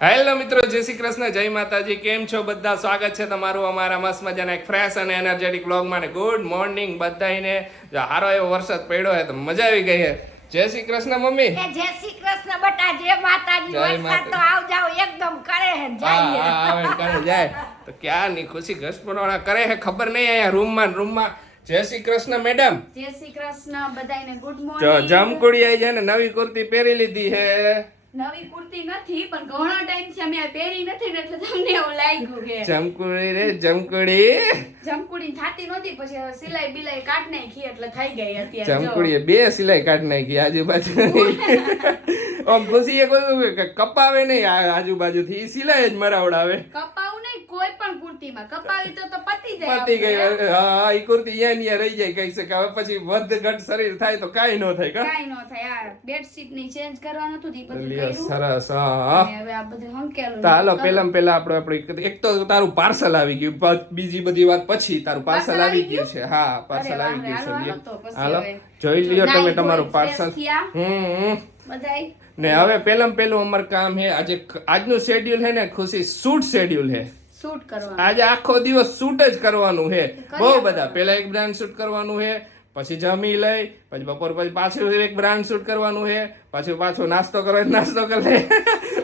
Hello મિત્રો, જય શ્રી કૃષ્ણ, જય માતાજી. કેમ છો બધા? સ્વાગત છે તમારું અમારા મસ્ત મજાના એક ફ્રેશ અને એનર્જેટિક વ્લોગમાં. ને ગુડ મોર્નિંગ બધાને. જો હારો એવો વરસાદ પડ્યો છે તો મજા આવી ગઈ છે. જય શ્રી કૃષ્ણ મમ્મી. જય શ્રી કૃષ્ણ બેટા, જય માતાજી. વરસાદ તો આવ જાવ એકદમ કરે છે જાય. આવે કરે જાય તો ક્યાંની ખુશી ઘસપણોણા કરે છે ખબર નહીં. અહીંયા રૂમમાં જય શ્રી કૃષ્ણ મેડમ. જય શ્રી કૃષ્ણ બધાને ગુડ જો મોર્નિંગ. જમકુડી આવી જાય ને નવી કુર્તી પહેરી લીધી છે. નવી કુર્તી નથી પણ ઘણો ટાઈમ છે મેં પહેરી નથી ને એટલે તમને એવું લાગ્યું કે જમકુડી રે જમકુડી. જમકુડી થાતી નહોતી, પછી સિલાઈ બિલાઈ કાઢ નાખી એટલે થઈ ગઈ અત્યારે. જમકુડીએ 2 સિલાઈ કાઢી નાખી આજુબાજુ. આમ ખુશી એ કહ્યું કે કપાવે નહીં આજુબાજુથી, ઈ સિલાઈ જ મરાવડાવે. કપાવું નહીં કોઈ પણ કુર્તીમાં, કપાવી તો પતી જાય. પતી ગઈ. હા, ઈ કુર્તી અહીંયા રહી જાય કહી શકે. હવે પછી વધ ઘટ શરીર થાય તો કાઈ ન થાય. કાઈ ન થાય. આ બેડશીટ ની ચેન્જ કરવાનું હતું ઈ બધું લ્યો, કર્યું. સરસ. હા, હવે આ બધું હંકેલું. તો હાલો પેલા આપણે એક તો તારું પાર્સલ આવી ગયું, બીજી બધી વાત પછી. તારું પાર્સલ આવી ગયું છે. હા, પાર્સલ આવી ગયું છે. હાલો જોઈ લ્યો તમે તમારું પાર્સલ. બધાય ને હવે પેલું અમારું કામ છે આજનું શેડ્યુલ છે ને ખુશી, શૂટ શેડ્યુલ છે. શૂટ કરવાનું. આજે આખો દિવસ શૂટ જ કરવાનું છે. બહુ બધા. પેલા એક બ્રાન્ડ શૂટ કરવાનું છે, પછી જમી લઈ, પછી બપોર પછી પાછું એક બ્રાન્ડ શૂટ કરવાનું છે, પાછું નાસ્તો કરો નાસ્તો કરી લે,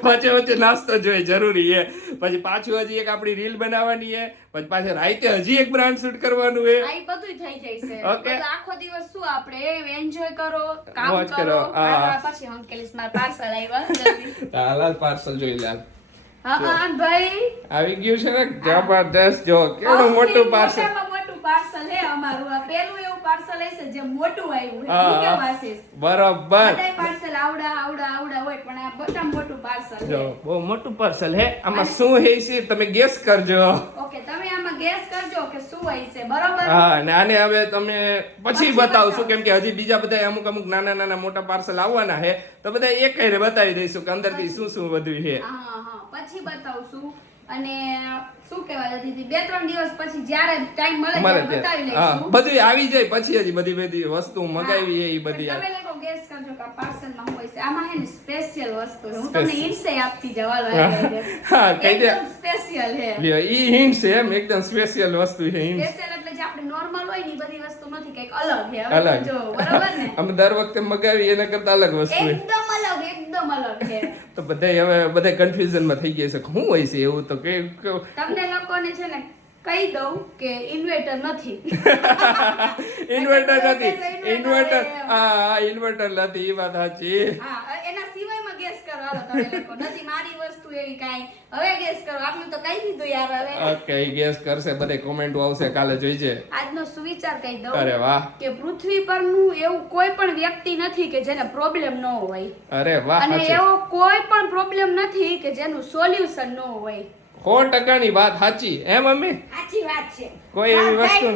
વચ્ચે નાસ્તો જોઈએ જરૂરી છે, પછી પાછું હજી એક આપણી રીલ બનાવવાની છે, પછી પાછું રાતે હજી એક બ્રાન્ડ શૂટ કરવાનું છે. આ બધું થઈ જાય છે. Okay. બધું આખો દિવસ શું આપણે એન્જોય કરો, કામ મોજ કરો. કરો. હા. પછી હંકેલીસ માર પાર્સલ આવ્યા જલ્દી. હાલ પાર્સલ જોઈ લે. હા ભાઈ આવી ગયું છે ને જબરદસ્ત. જો કેવું મોટું પાર્સલ. મોટામાં મોટું પાર્સલ છે અમારું. આ પહેલું એવું પાર્સલ હશે જે મોટું આવ્યું છે. હા. હું કેમ આશીષ? બરોબર. બધાય પાર્સલ આવડા હોય પણ આ મોટામાં મોટું પાર્સલ છે. જો બહુ મોટું પાર્સલ હે. આમાં શું હે છે તમે ગેસ કરજો. ઓકે, તમે આમાં ગેસ કરજો કે શું હોય છે. બરોબર. હા, અને આને હવે તમે પછી બતાવશું, કેમ કે હજી બીજા બધા અમુક નાના મોટા પાર્સલ આવવાના છે, તો બધા એક બતાવી દઈશું કે અંદરથી શું બધું છે. હા પછી બતાવશું. અને શું કહેવાય દીદી, 2-3 દિવસ પછી જ્યારે ટાઈમ મળે ત્યારે બતાવી લઈશું. બધું આવી જાય પછી હજી બધી વસ્તુ મગાવી છે એ બધી. તમે લોકો ગેસ કરજો કે પાર્સલમાં શું હોય છે. આમાં હે ને સ્પેશિયલ વસ્તુ છે. હું તમને હિન્ટ્સ આપતી જવાનું. હા, કહી દે. એકદમ સ્પેશિયલ છે. લ્યો, ઈ હિન્ટ છે એમ, એકદમ સ્પેશિયલ વસ્તુ છે. હિન્ટ સ્પેશિયલ એટલે જે આપણે નોર્મલ હોય ને ઈ બધી વસ્તુ નથી, કંઈક અલગ છે. અલગ. હવે જો બરાબર ને, અમે દર વખતે મગાવી એના કરતા અલગ વસ્તુ છે. એકદમ અલગ છે. તો બધા કન્ફ્યુઝન માં થઈ ગયા છે શું હોય છે એવું. તો કે તમને લોકોને છે ને કહી દઉં કે ઇન્વર્ટર નથી. ઇન્વર્ટર નથી. એ વાત સાચી. હા, એના સિવાયમાં ગેસ કરો. હાલો તમે લોકો નથી મારી વસ્તુ એવી કાંઈ. હવે ગેસ કરો. આટલું તો કહી દીધું યાર. હવે ઓકે, ગેસ કરશે, બધે કોમેન્ટ આવશે કાલે જોઈજે. આજનો સુવિચાર કહી દઉં. અરે વાહ. કે પૃથ્વી પરનું એવું કોઈ પણ વ્યક્તિ નથી કે જેને પ્રોબ્લેમ ન હોય. અરે વાહ. અને એવો કોઈ પણ પ્રોબ્લેમ નથી કે જેનું સોલ્યુશન ન હોય. 100% વાત સાચી. હે મમ્મી? સાચી વાત છે. કોઈ એવી વસ્તુ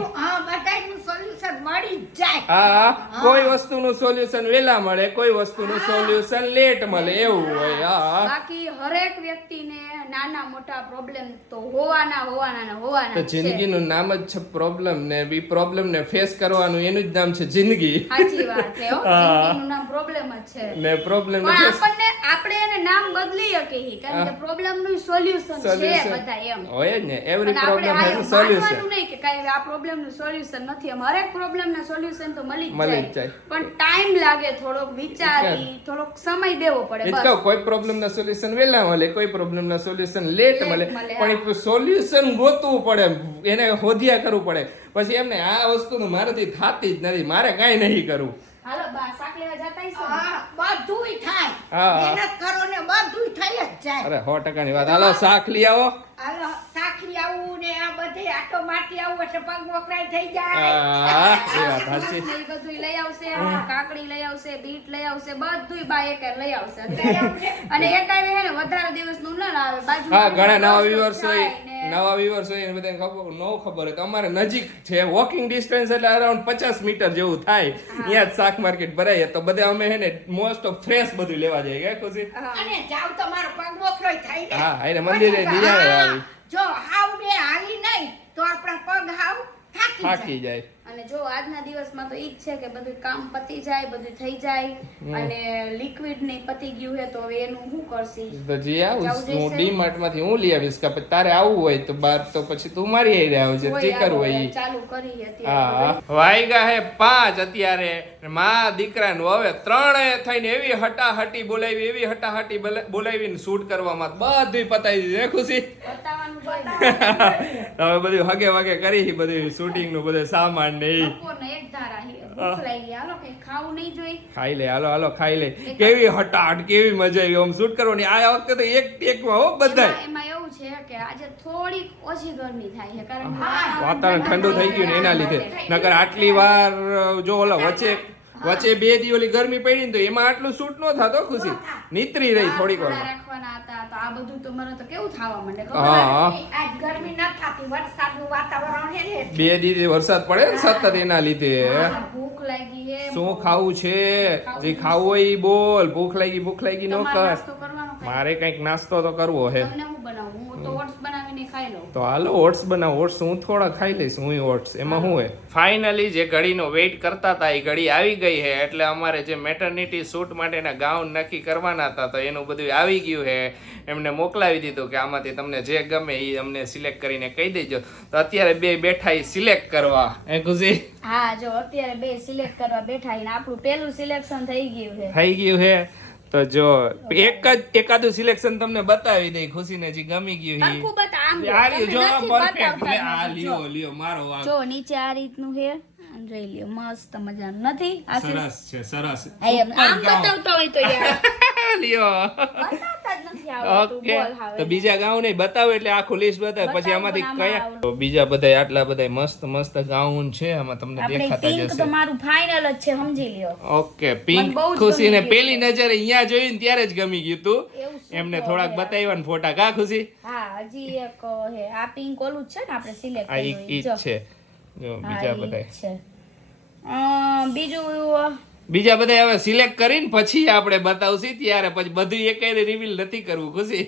બધાનું સોલ્યુશન મળી જ જાય. હા, કોઈ વસ્તુનું સોલ્યુશન વેલા મળે, કોઈ વસ્તુનું સોલ્યુશન લેટ મળે, એવું હોય. હા, બાકી હરેક વ્યક્તિને નાના મોટા પ્રોબ્લેમ તો હોવાના તો જિંદગીનું નામ જ છે પ્રોબ્લેમ, ને બી પ્રોબ્લેમ ને ફેસ કરવાનું એનું જ નામ છે જિંદગી. સાચી વાત છે. જિંદગીનું નામ પ્રોબ્લેમ જ છે. ને પ્રોબ્લેમ ને પણ ફેસ આપણે એને નામ બદલી શકીએ, કારણ કે પ્રોબ્લેમનું સોલ્યુશન છે બધા એમ. હોય જ ને. એવરી પણ આપણે પ્રોબ્લેમ હેઝ અ માનવાનું સોલ્યુશન. નહીં કે કાંઈ આ પ્રોબ્લેમનું સોલ્યુશન નથી. એમ હરેક પ્રોબ્લેમના સોલ્યુશન તો મળી જ મળી જ જાય. જાય. પણ ટાઈમ લાગે, થોડોક વિચારી, થોડોક સમય દેવો પડે. એટલે કોઈ પ્રોબ્લેમના સોલ્યુશન વેલા મળે, કોઈ પ્રોબ્લેમના સોલ્યુશન લેટ મળે, પણ સોલ્યુશન ગોતવું પડે, એને હોધિયા કરવું પડે. પછી એમને આ વસ્તુ મારાથી થાતી જ નથી, મારે કાંઈ નહીં કરવું. હાલો બા શાક લેવા જતા હશો? બધુંય થાય. હા. મહેનત કરો ને બધુંય થઈ જ જાય. અરે 100%ની વાત. હાલો શાક લઈ આવો. હાલો સાખી આવું ને આ બધે આટો મારતી આવું એટલે પગ વકરાય થઈ જાય. હા, એ વાત સાચી. એ બધુંય લઈ આવશે, કાકડી લઈ આવશે, બીટ લઈ આવશે, બધુંય બા એકે લઈ આવશે અત્યારે. અને એકારે હે ને વધારે દિવસનું ન લાવે. બાજુ હા, ઘણા નવા વ્યુઅર્સ હોય એને બધાને ખબર હોય તો અમારે નજીક છે, વોકિંગ ડિસ્ટન્સ એટલે અરાઉન્ડ 50 મીટર જેવું થાય. અહીંયા જ શાક માર્કેટ ભરાય તો બધા અમે હે ને મોસ્ટ ઓફ ફ્રેશ બધું લેવા જઈએ. કે ખુશી? અને જાવ તો મારો પગ વકરાય થાય ને. હા, એને મંદિરે લઈ આવે આવી. જો હાવ બે હાલી નહીં તો આપણા પગ હાવ થાકી થાકી જાય. જાય. અને જો આજના દિવસમાં તો ઈ જ છે કે બધું કામ પતી જાય, બધું થઈ જાય અને લિક્વિડ ને પતી ગયું છે તો હવે એનું શું કરશી? તો જી આવું હું ડીમાર્ટ માંથી હું લઈ આવીશ કે પછી તારે આવવું હોય તો બાર તો પછી તું મારી આવી આવજે જે કરવું હોય ઈ. ચાલુ કરી અત્યારે. હા વાયગા હે 5 અત્યારે માં દીકરા નું હવે 3 થઈને એવી હટાહટી બોલાવી એવી હટાહટી બોલાવીને શૂટ કરવામાં બધું પતાવી દીધું હે ખુશી. બતાવવાનું જોઈએ. હવે બધું હગે વગે કરી બધું શૂટિંગ નું બધું સામાન ને ઈ. બપોરના એક ધારા હે. ભૂખ લાગી, હાલો કઈ ખાવું નહીં જોઈએ. ખાઈ લે હાલો હાલો ખાઈ લે. કેવી હટાહટ કેવી મજા આવી આમ શૂટ કરવાની. આ વખતે તો એક ટેકમાં હો બધાય. એમાં એવું છે કે આજે થોડીક ઓછી ગરમી થાય છે કારણ કે વાતાવરણ ઠંડુ થઈ ગયું ને એના લીધે. નકર આટલી વાર જો ઓલા વચ્ચે 2 દી ઓલી ગરમી પડી ને તો એમાં આટલું શૂટ ન થતો ખુશી. નીતરી રહી થોડીક વાર. રાખવાના હતા તો આ બધું તો મને તો કેવું થવા માંડે હા આજ ગરમી ન થતી, વરસાદનું વાતાવરણ છે ને 2 દી વરસાદ પડે ને સતત એના લીધે. ભૂખ લાગી છે. શું ખાવું છે જે ખાવું હોય ઈ બોલ. ભૂખ લાગી નો તમારે કર. નાસ્તો કરવાનો કઈ? મારે કઈક નાસ્તો તો કરવો હે. તમને હું બનાવું? હું તો ઓટ્સ બનાવીને ખાઈ લઉં. તો હાલો ઓટ્સ બનાવો. ઓટ્સ હું થોડા ખાઈ લઈશ. હું ઓટ્સ એમાં શું હે. ફાઇનલી જે ઘડીનો વેઇટ કરતા હતા એ ઘડી આવી ગઈ છે એટલે અમારે જે મેટર્નિટી શૂટ માટેના ગાઉન નક્કી કરવાના હતા તો એનું બધું આવી ગયું છે. એમને મોકલાવી દીધું કે આમાંથી તમને જે ગમે એ અમને સિલેક્ટ કરીને કહી દેજો. તો અત્યારે બે બેઠા એ સિલેક્ટ કરવા હે ખુશી. હા જો અત્યારે બે સિલેક્ટ કરવા બેઠા અને આપણું પહેલું સિલેક્શન થઈ ગયું છે. થઈ ગયું છે તો જો એકાદું સિલેક્શન તમને બતાવી દઈ ખુશીને જે ગમી ગયું ઈ. આખું બતા આમ જો. આ લ્યો, જો આ તમને નથી perfect. બતાવતા લે, આ નથી. લ્યો લ્યો મારો વાંક. જો નીચે આ રીતનું છે અને જોઈ લ્યો મસ્ત મજાનું નથી આશીષ? સરસ છે સરસ. આમ બતાવતો હોય તો યાર લ્યો બતાવતા જ નથી આવડતું. ઓકે બોલ હવે. તો બીજા ગાઉન નહીં બતાવો એટલે આખું લિસ્ટ બતાવે પછી આમાંથી બતાવો, કયા આમાં તો બીજા બધા આટલા બધા મસ્ત મસ્ત ગાઉન છે આમાં તમને આપણે દેખાતા પિંક જશે. તો મારું ફાઇનલ જ છે સમજી લ્યો. ઓકે પિંક બહુ જ ખુશીને ગમી પેલી નજરે અહીંયા જોઈને ત્યારે જ ગમી ગયું તું. એવું શું એમને કહો થોડાક યાર. બતાવ્યા ને ફોટા કા ખુશી. હા હજી એક હે આ પિંક ઓલું જ છે ને આપણે સિલેક્ટ આ કર્યું ઈ ઈ જો. જ છે જો હા, બીજા ઈ જ બધા છે. બીજું બીજા બધા હવે સિલેક્ટ કરીને પછી આપણે બતાવશી ત્યારે પછી બધું એકેય રિવીલ નથી કરવું ખુશી.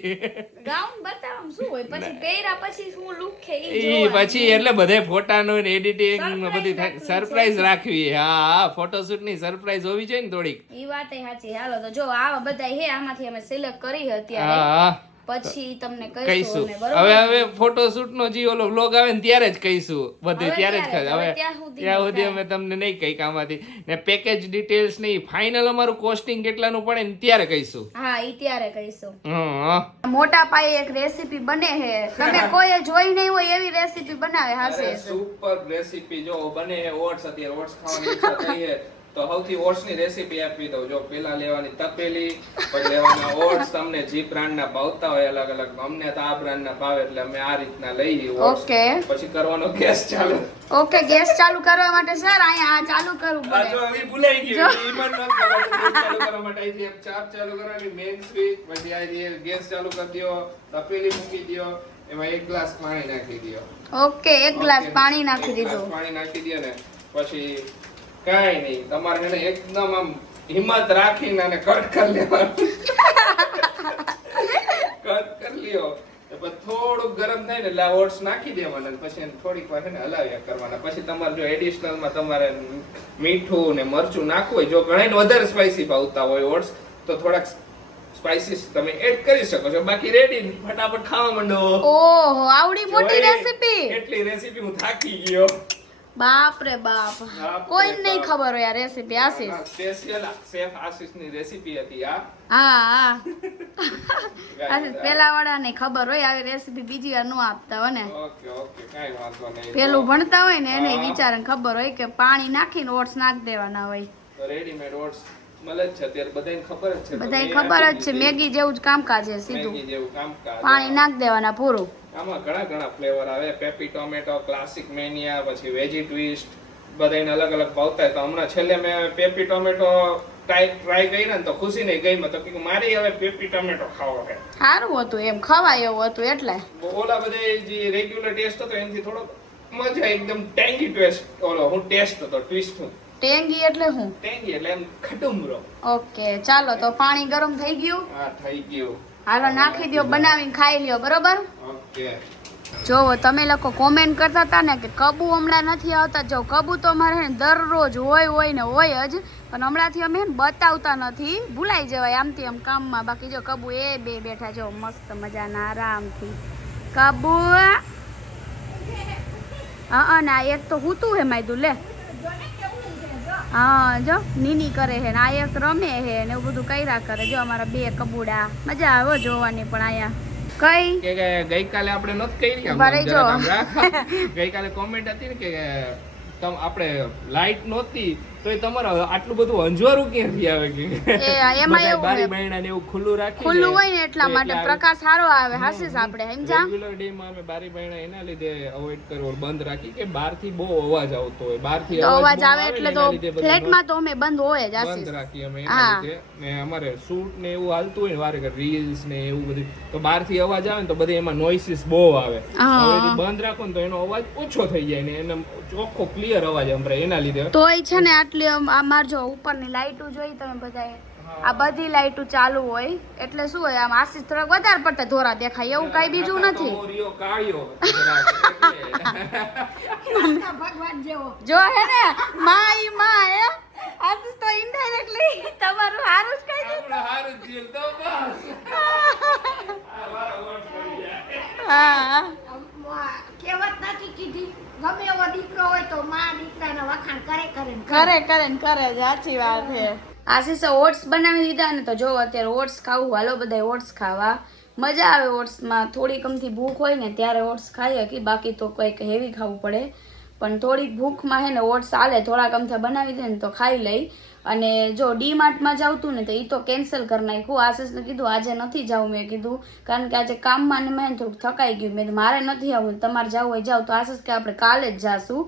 ગાઉન બતાવવામાં શું હોય પછી પહેર્યા પછી શું લુક છે ઈ ઈ જોવાનું. પછી એટલે બધે ફોટાનું ને એડિટિંગ બધી રાખવી સરપ્રાઈઝ રાખવી. હા ફોટોશૂટ ની સરપ્રાઈઝ હોવી જોઈએ ને થોડીક. ઈ વાત સાચી. હાલો તો જો આવા બધા હે આમાંથી અમે સિલેક્ટ કરી છે અત્યારે હા પછી તમને કહીશું કહીશું અમે, બરોબર? હવે ફોટોશૂટ નો જે ઓલો વ્લોગ આવે ને ત્યારે જ કહીશું બધું હવે ત્યારે જ ત્યારે, હવે હવે ત્યાં સુધી ત્યાં સુધી નહીં અમે તમને નહીં કહી આમાંથી ને પેકેજ ડિટેલ્સ નહીં ફાઇનલ અમારું કોસ્ટિંગ કેટલાનું પડે ને ત્યારે કહીશું. હા ઈ ત્યારે કહીશું. હા મોટા પાયે એક રેસીપી બને છે તમે કોઈએ જોઈ નહીં હોય એવી રેસીપી બનાવે હાશે. સુપર રેસીપી જો બને ઓટ્સ અત્યારે ઓટ્સ ખાવાની ઈચ્છા થઈ છે તો સૌથી ઓટ્સ ની રેસીપી આપી દઉં. જો પેલા લેવાની તપેલી પછી લેવાના ઓટ્સ તમને જે બ્રાન્ડ ના ભાવતા હોય અલગ અલગ અમને તો આ બ્રાન્ડ ના ભાવે એટલે અમે આ રીતના લઈએ ઓટ્સ. ઓકે પછી કરવાનો ગેસ ચાલુ. ઓકે ગેસ ચાલુ કરવા માટે સર અહીંયા આ ચાલુ કરવું આ પડે. જો હવે ભૂલાઈ ગયું ઈમન ન ખબર ગેસ ચાલુ કરવા માટે આવી એક ચાપ ચાલુ કરવાની મેઇન સ્વિચ પછી આ ગેસ ચાલુ કરી દયો તપેલી મૂકી દયો એમાં 1 ગ્લાસ પાણી નાખી દયો. ઓકે એક ગ્લાસ પાણી નાખી દીધું. પાણી નાખી દયો ને પછી કાઈ નહીં તમારે એને એકદમ આમ હિંમત રાખીને અને કટ કરી લેવાનું. કટ કરી લ્યો પછી થોડુંક ગરમ થાય ને એટલે આ ઓટ્સ નાખી દેવાના પછી એને થોડીક વાર છે ને હલાવ્યા કરવાના. પછી તમારે જો એડિશનલ માં તમારે મીઠું ને મરચું નાખવું હોય જો ઘણા વધારે સ્પાઈસી ભાવતા હોય ઓટ્સ તો થોડાક સ્પાઇસીસ તમે એડ કરી શકો છો. બાકી રેડી ફટાફટ ખાવા માંડો. ઓહો આવડી મોટી રેસીપી. એટલી રેસીપી હું થાકી ગયો. બાપ રે બાપ કોઈ નહીં ખબર હોય આ રેસીપી આશીષ. સ્પેશિયલ શેફ આશીષ ની રેસીપી હતી આ. હા આશીષ પેલા વાળાને ખબર હોય આવી રેસીપી બીજી વાર ન આપતા હોય ને. ઓકે ઓકે કાઈ વાંધો નહીં. પેલું ભણતા હોય ને એને વિચારને ખબર હોય કે પાણી નાખીને ઓટ્સ નાખી દેવાના હોય. તો રેડીમેડ ઓટ્સ મળે જ છે અત્યારે બધાને ખબર જ છે. બધાય ખબર જ છે મેગી જેવું જ કામકાજ છે સીધું મેગી જેવું કામકાજ. પાણી નાખી દેવાના પૂરું. આમાં ઘણા ફ્લેવર આવે. પેપી ટોમેટો ક્લાસિક મેનિયા પછી વેજી ટ્વિસ્ટ બધાને અલગ અલગ ભાવતા હોય. તો હમણાં છેલ્લે મેં પેપી ટોમેટો ટ્રાય કરી ને તો ખુશી નહીં ગઈ તો કે મારે હવે પેપી ટોમેટો ખાવો છે. સારું હતું એમ ખવાય એવું હતું એટલે. ઓલા બધા જે રેગ્યુલર ટેસ્ટ હતો એનાથી થોડો મજા એકદમ ટેંગી ટેસ્ટ ઓલો હું ટેસ્ટ હતો ટ્વિસ્ટ હું ટેંગી એટલે હું ટેંગી એટલે એમ ખટુમરો. ઓકે ચાલો તો પાણી ગરમ થઈ ગયું. હા થઈ ગયું. હાલો નાખી દો બનાવીને ખાઈ લ્યો બરોબર. ઓકે જોવો તમે લોકો કોમેન્ટ કરતા હતા ને કે કબુ હમણાં નથી આવતા. જો કબુ તો અમારે હે ને દરરોજ હોય ને હોય જ, પણ હમણાંથી અમે હે ને બતાવતા નથી, ભૂલાઈ જવાય આમથી આમ કામમાં. બાકી જો કબુ એ બે બેઠા જો મસ્ત મજાના આરામથી. કબુ હા ના એક તો હૂતું હે માયદું લે. હા જો નીની કરે હે ને આ એક રમે હે ને એવું બધું કર્યા કરે. જો અમારા બે કબુડા મજા આવે જોવાની. પણ આયા કઈ કે ગઈકાલે આપણે નત કરી ભરાઈ જો. ગઈકાલે કોમેન્ટ હતી ને કે આપણે લાઈટ નહોતી તો એ તમારે આટલું બધું અંજવારું ક્યાંથી આવે કે એમાં એવું બારી બાયણા ને એવું ખુલ્લું રાખી ખુલ્લું હોય ને એટલા માટે પ્રકાશ સારો આવે. હાસીસ આપણે સમજા રેગ્યુલર ડે માં અમે બારી બાયણા એના લીધે અવોઇડ કરવો બંધ રાખી કે બહાર થી બહુ અવાજ આવતો હોય. બહાર થી અવાજ આવે એટલે તો ફ્લેટમાં તો અમે બંધ હોય જ હાસીસ. બંધ રાખી અમે એના લીધે. ને અમારે શૂટ ને એવું હાલતું હોય ને વારે ઘડી રીલ્સ ને એવું બધું તો બહાર થી અવાજ આવે ને તો બધે એમાં નોઇસીસ બહુ આવે. હવે બંધ રાખો ને તો એનો અવાજ ઓછો થઈ જાય ને એને ચોખ્ખો ક્લિયર અવાજ સંભળાય. એના લીધે તોય છે ને આટલી અમાર જો ઉપરની લાઈટો જોઈ તમે બધાએ આ બધી લાઈટો ચાલુ હોય એટલે શું હોય આમ આશીષ થોડાક વધારે પડતા ધોરા દેખાય એવું કઈ બીજું નથી. ભગવાન જેવો જો હે ને માં હે આશીષ તો ઇનડાયરેક્ટલી તમારું હારું જ કહી દે. હા કહેવત નથી કીધી ગમે એવો દીકરો હોય તો માં દીકરાના વખાણ કરે કરે સાચી વાત છે. આશીષે ઓટ્સ બનાવી દીધા ને તો જો અત્યારે ઓટ્સ ખાવું. હાલો બધા ઓટ્સ ખાવા મજા આવે. ઓટ્સમાં થોડીક અમથી ભૂખ હોય ને ત્યારે ઓટ્સ ખાઈએ કે બાકી તો કંઈક હેવી ખાવું પડે. પણ થોડીક ભૂખમાં હે ને ઓટ્સ ચાલે. થોડાક અમથા બનાવી દે ને તો ખાઈ લઈ. અને જો ડી માર્ટમાં જાવતું ને તો એ તો કેન્સલ કરી નાખ્યું. આશીષને કીધું આજે નથી જાવું. મેં કીધું કારણ કે આજે કામમાં ને મેં થોડુંક થકાઈ ગયું. મેં મારે નથી આવવું, તમારે જવું હોય જાવ. તો આશીષ કે આપણે કાલે જ જાશું.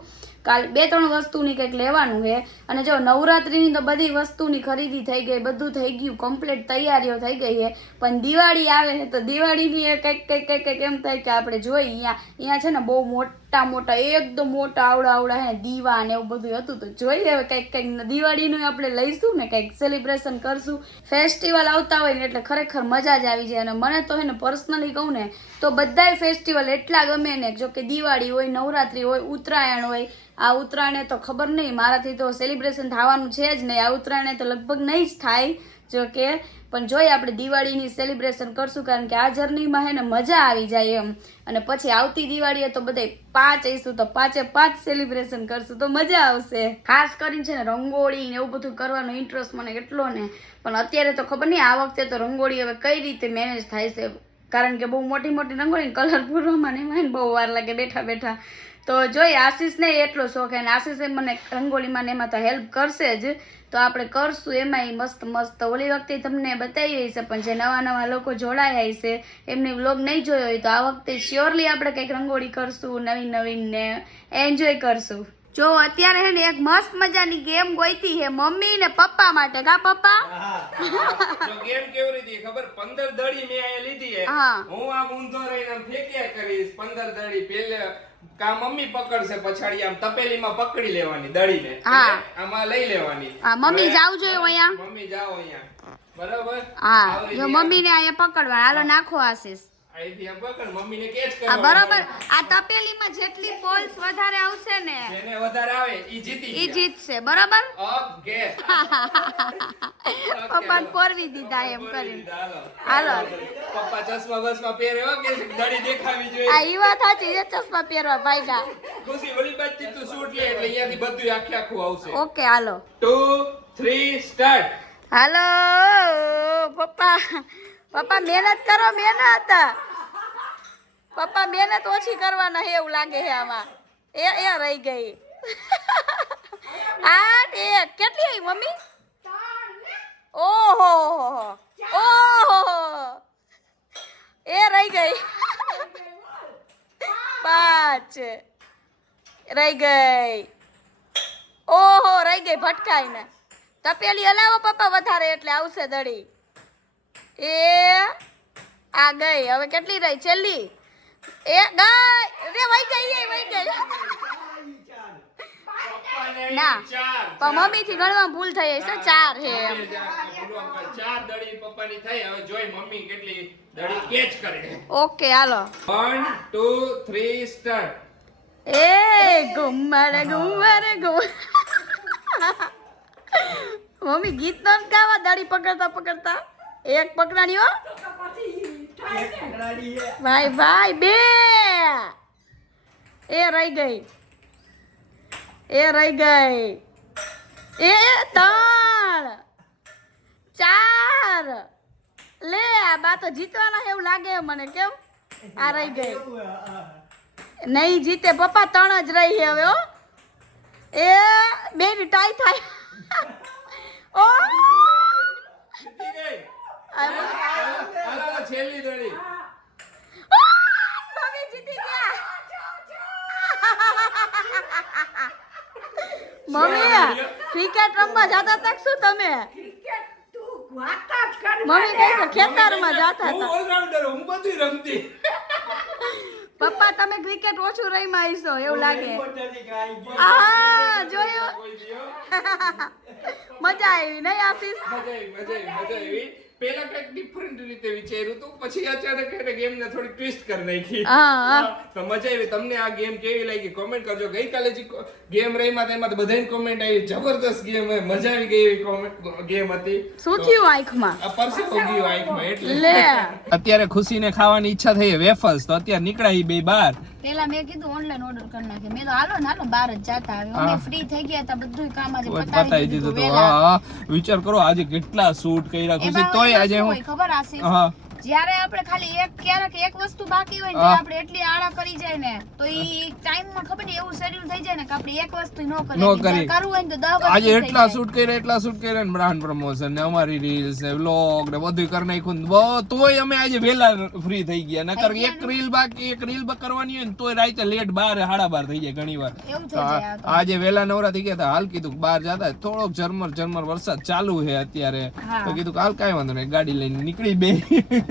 કાલ 2-3 વસ્તુની કંઈક લેવાનું છે. અને જો નવરાત્રિની તો બધી વસ્તુની ખરીદી થઈ ગઈ, બધું થઈ ગયું, કમ્પ્લીટ તૈયારીઓ થઈ ગઈ છે. પણ દિવાળી આવે છે તો દિવાળીની કંઈક એમ થાય કે આપણે જોઈ અહીંયા છે ને બહુ મોટા એકદમ મોટા આવડા હે દીવા ને એવું બધું હતું. તો જોઈએ હવે કંઈક દિવાળીનું આપણે લઈશું ને કંઈક સેલિબ્રેશન કરશું. ફેસ્ટિવલ આવતા હોય ને એટલે ખરેખર મજા જ આવી જાય. અને મને તો હે ને પર્સનલી કહું ને તો બધાય ફેસ્ટિવલ એટલા ગમે ને. જો કે દિવાળી હોય, નવરાત્રી હોય, ઉત્તરાયણ હોય. આ ઉત્તરાયણે તો ખબર નહીં મારાથી તો સેલિબ્રેશન થવાનું છે જ નહીં. આ ઉત્તરાયણે તો લગભગ નહીં જ થાય જો કે. પણ જોઈએ આપણે દિવાળીની સેલિબ્રેશન કરશું કારણ કે આ જર્નીમાં હે ને મજા આવી જાય એમ. અને પછી આવતી દિવાળીએ તો બધે 5 આવીશું તો 5 સેલિબ્રેશન કરશું તો મજા આવશે. ખાસ કરીને છે ને રંગોળી ને એવું બધું કરવાનો ઇન્ટરેસ્ટ મને એટલો ને. પણ અત્યારે તો ખબર નહીં આ વખતે તો રંગોળી હવે કઈ રીતે મેનેજ થાય છે કારણ કે બહુ મોટી રંગોળી કલર પૂરવામાં ને એમાં બહુ વાર લાગે બેઠા. તો જોઈ આશીષને એટલો શોખ અને આશીષે મને રંગોળીમાં ને એમાં તો હેલ્પ કરશે જ. તો આપણે કરશું એમાંય મસ્ત. ઓલી વખતે તમને બતાવી હશે પણ જે નવા લોકો જોડાયા હશે એમની વ્લોગ નહીં જોયો હોય તો આ વખતે શ્યોરલી આપણે કંઈક રંગોળી કરશું નવીન ને એન્જોય કરશું. જો અત્યારે હે ને એક મસ્ત મજાની ગેમ ગોઈતી હે મમ્મી ને પપ્પા માટે. કા પપ્પા જો ગેમ કેવી રીતે ખબર 15 દડી મે આ લીધી હે. હું આ ઊંધો રહીને ફેંક્યા કરીશ 15 દડી. પેલે કા મમ્મી પકડશે પછાડી આમ તપેલીમાં પકડી લેવાની દડીને આમાં લઈ લેવાની. મમ્મી જાવ જોઈએ અહીંયા. મમ્મી જાઓ અહીંયા બરાબર. જો મમ્મી ને અહીંયા પકડવા. હાલો નાખો આશીષ. મમ્મીને કેચ બરોબર. આ તપેલીમાં જેટલી બોલ્સ વધારે આવશે ને જેને વધારે આવે ઈ જીતશે બરોબર. ઓકે પપ્પાને પોરવી દીધા એમ કરીને. હાલો પપ્પા ચશ્મા બસમાં પહેર્યો કે દડી દેખાવી જોઈએ. આ ઈ વાત સાચી છે ચશ્મા પહેરવા ભાઈગા. ખુશી ઓલી બાજુ તું શૂટ લે એટલે અહીંયાથી બધું આખું આવશે. ઓકે હાલો 2 3 સ્ટાર્ટ. હાલો પપ્પા મહેનત કરો. પપ્પા મહેનત ઓછી કરવાના હે એવું લાગે છે આમાં. એ રહી ગઈ 8 1 કેટલી આવી મમ્મી? ઓહો એ રહી ગઈ 5 રહી ગઈ. ઓહો રહી ગઈ ભટકાઈને. તપેલી હલાવો પપ્પા વધારે એટલે આવશે દડી. એ આ ગઈ. હવે કેટલી રહી છેલ્લી? એ ગઈ રે વઈ ગઈ. અને ના. ચાર પણ મમ્મી થી ગણવામાં ભૂલ થઈ હશે 4 છે એમ. ચાર દડી પપ્પાની થઈ. હવે જોઈ મમ્મી કેટલી દડી કેચ કરે. ઓકે હાલો 1 2 3 સ્ટાર્ટ. એ ગુમ્મર ગુમ્મર ગુમ મમ્મી ગીત ન ગાવા દાડી પકડતા પકડતા એક પકડાણી હો ભાઈ ભાઈ 2 એ રહી ગઈ એ 3 4 લે આ બા તો જીતવાના એવું લાગે મને કેમ આ રહી ગઈ નહીં જીતે પપ્પા 3 જ રહી છે હવે હો એ બે ની ટાઈ થાય ઓ જીતી ગઈ. હાલો, છેલ્લી દડી. મમ્મી જીતી ગયા મમ્મી ક્રિકેટ રમવા જતા હતા કે શું તમે ક્રિકેટ તું વાત જ કર મમ્મી કહે છે ખેતરમાં જતા હું હતા ઓલરાઉન્ડર, હું બધું રમતી. પપ્પા તમે ક્રિકેટ ઓછું રહીમાં આવીશો એવું લાગે હા જોયું કોઈ દિયો. મજા આવી નહીં આશીષ મજા આવી. પેલા કઈક ડિફરન્ટ રીતે વિચાર્યું હતું, પછી અચાનક એને ગેમ ને થોડી ટ્વિસ્ટ કરી નાખી. હા તો મજા આવી. તમને આ ગેમ કેવી લાગી કોમેન્ટ કરજો. ગઈકાલે જે ગેમ રહીમાં તેમાં તો બધાની કોમેન્ટ આવી, જબરદસ્ત ગેમ, મજા આવી ગઈ એવી ગેમ હતી. શું થયું આંખમાં આ પરસેવો ગયો આંખમાં એટલે. લે અત્યારે ખુશીને ખાવાની ઈચ્છા થઈ વેફલ્સ, તો અત્યારે નીકળ્યા બે બહાર. પેલા મેં કીધું ઓનલાઈન ઓર્ડર કરી નાખે મેં તો હાલો ને હાલો બહાર જ જાતા આવે અમે ફ્રી થઈ ગયા હતા બધું કામ આજે બતાવી દીધું તો હા વિચાર કરો આજે કેટલા શૂટ કર્યા ખુશી, તોય આજે હું ખબર આશીષ હા જ્યારે આપણે ખાલી ક્યારેક એક વસ્તુ બાકી હોય ને આપણે એટલી આળા કરી જાય ને તો ઈ ટાઈમ માં ખબર નહીં એવું શેડ્યુલ થઈ જાય ને કે આપણે એક વસ્તુ ન કરી કરવું હોય ને તો 10 વસ્તુ આજે એટલા શૂટ કર્યા ને બ્રાન્ડ પ્રમોશન ને અમારી રીલ્સ ને વ્લોગ ને બધું કરી નાખ્યું ને તોય અમે આજે વેલા ફ્રી થઈ ગયા. નકર એક રીલ બાકી એક રીલ કરવાની હોય ને તોય રાતે લેટ 12 સાડા 12 થઈ જાય ઘણી વાર. એવું થઈ જાય આજે વેલા નવરા થઈ ગયા હતા. હાલ કીધું બહાર જતા થોડોક ઝરમર વરસાદ ચાલુ છે અત્યારે, તો કીધું હાલ કાંઈ વાંધો નહીં ગાડી લઈને નીકળી બે.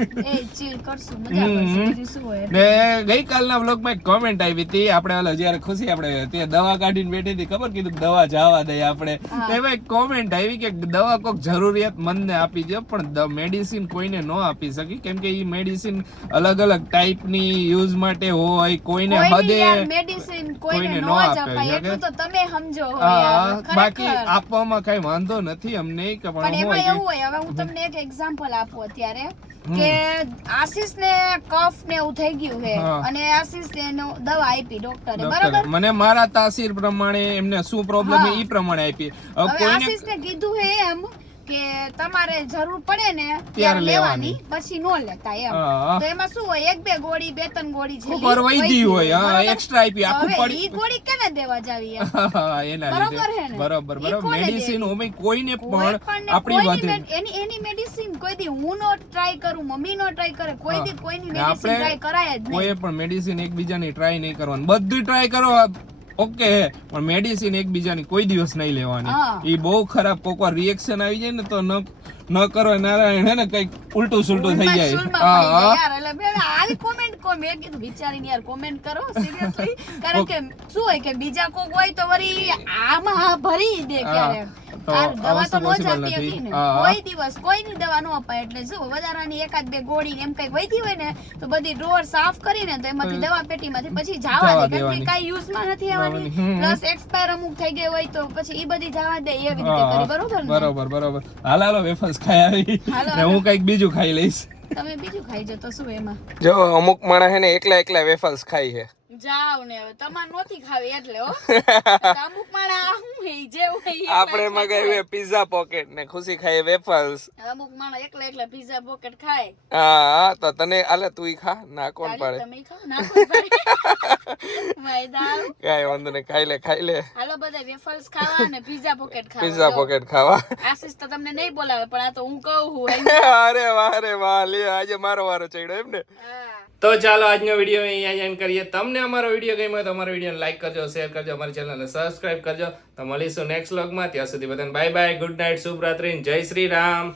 એ ચીલ કરશું મજા કરશું બીજું શું હોય. ને ગઈકાલના વ્લોગમાં એક કોમેન્ટ આવી હતી, આપણે ઓલા જ્યારે ખુશી આપણે તે દવા કાઢીને બેઠી હતી ખબર, કીધું દવા જવા દઈએ આપણે, એમાં એક કોમેન્ટ આવી કે દવા કોઈક જરૂરિયાતમંદને આપી દે પણ મેડિસિન કોઈને ન આપી શકી, કેમ કે એ મેડિસિન અલગ અલગ ટાઈપની યુઝ માટે હોય, કોઈને હદે મેડિસિન કોઈને ન નો જ આપે. અપાય એટલું તો તમે સમજો હો હા યાર બાકી ખરેખર. આપવામાં કઈ વાંધો નથી અમને, કે પણ પણ એમાં હું એવું હોય હવે હું તમને એક એક્ઝામ્પલ આપું અત્યારે કે આશીષ ને કફ ને એવું થઈ ગયું છે હા. અને આશીષ ને દવા આપી ડોક્ટરે ડોક્ટરે બરાબર. મને મારા તાસીર પ્રમાણે એમને શું પ્રોબ્લેમ હા. એ પ્રમાણે આપી. હવે હવે કોઈને આશીષ ને કીધું છે એમ કે તમારે જરૂર પડે ને ત્યારે ત્યારે લેવાની. લેવાની પછી નો લેતા એમ. હા. તો એમાં શું હોય 1-2 ગોળી 2-3 ગોળી છે ઉપર વૈધી હોય હા બરાબર? એક્સ્ટ્રા આપી આખું હવે પડી ઈ ગોળી કેને દેવા જાવી એમ? હા, એના બરોબર હે લીધે ને? બરોબર ઈ બરોબર કોને મેડિસિન દે? અમે કોઈને કોઈ પણ પણ ને આપણી કોઈની વધે એની મેડિસિન કોઈ દી હું નો ટ્રાય કરું મમ્મી નો ટ્રાય કરે કોઈ હા. દી કોઈની ને મેડિસિન આપણે ટ્રાય કરાય જ કોઈ નહીં. પણ મેડિસિન એકબીજાની ટ્રાય નહીં કરવાની, બધું ટ્રાય કરો ઓકે હે પણ મેડિસિન એકબીજાની કોઈ દિવસ નહીં લેવાની. હા. એ બહુ ખરાબ, કોક વાર રિએક્શન આવી જાય ને તો ન કરો નારાયણ હે ને કઈક ઉલટું સુલટું થઈ જાય. સુરમાં હા પડી જાય હા યાર. એટલે મેં આવી comment મેં કીધું વિચારીને યાર comment કરો seriously. કારણ કે શું હોય કે બીજા કોક હોય તો વળી આમાં ભરી દે ક્યારેક. તો આ આ દવા વસ્તુ તો નો જ possible આપી નથી. હતી ને. હા. કોઈ દિવસ કોઈની દવા નો અપાય એટલે શું વધારાની 1-2 ગોળી ને એમ કઈ વધી હોય ને તો બધી ડ્રોઅર સાફ કરીને તો એમાંથી દવા પેટીમાંથી પછી જવા જવા દે કારણ દેવાની. કે કઈ યુઝમાં નથી આવવાની. હમ. પ્લસ એક્સપાયર અમુક થઈ ગઈ હોય તો પછી ઈ બધી જવા દે એવી રીતે કરી બરોબર ને? બરોબર હાલો વેફર્સ ખાઈ આવી હાલો, ને હું કઈક બીજું ખાઈ લઈશ. તમે બીજું ખાઈ જો તો શું એમાં જો અમુક માણસ હે ને એકલા વેફર્સ ખાઈ છે. જાવ ને હવે તમાર નોતી ખાવી એટલે હો અમુક માણા હું હે જે હોય ઈ આપણે એકલા મગાવ્યું પીઝા પોકેટ ને ખુશી ખાઈ વેફર્સ. ખાય. અમુક માણા એકલા પીઝા પોકેટ ખાય હા તો તને આલે તું ખા ના કોણ તાળી પાડે તમે ખાઓ ના કોઈ પાડે મેદાન કાઈ વાંધો નહીં ખાઈ લે હાલો બધા વેફર્સ ખાવા અને પીઝા પોકેટ ખાવા પીઝા જો. પોકેટ ખાવા. આશીષ તો તમને નહીં બોલાવે પણ આ તો હું કહું હું અરે વાહ લે આજે મારો વારો ચડ્યો એમ ને. હા તો ચાલો આજનો વિડીયો અહીંયા એન્ડ કરીએ. તમને અમારો વિડીયો ગમ્યો હોય તો અમારો વિડીયોને લાઈક કરજો, શેર કરજો, અમારી ચેનલને સબસ્ક્રાઇબ કરજો. તો મળીશું નેક્સ્ટ વ્લોગમાં. ત્યાં સુધી બધાને બાય બાય, ગુડ નાઇટ, શુભ રાત્રિ, જય શ્રી રામ.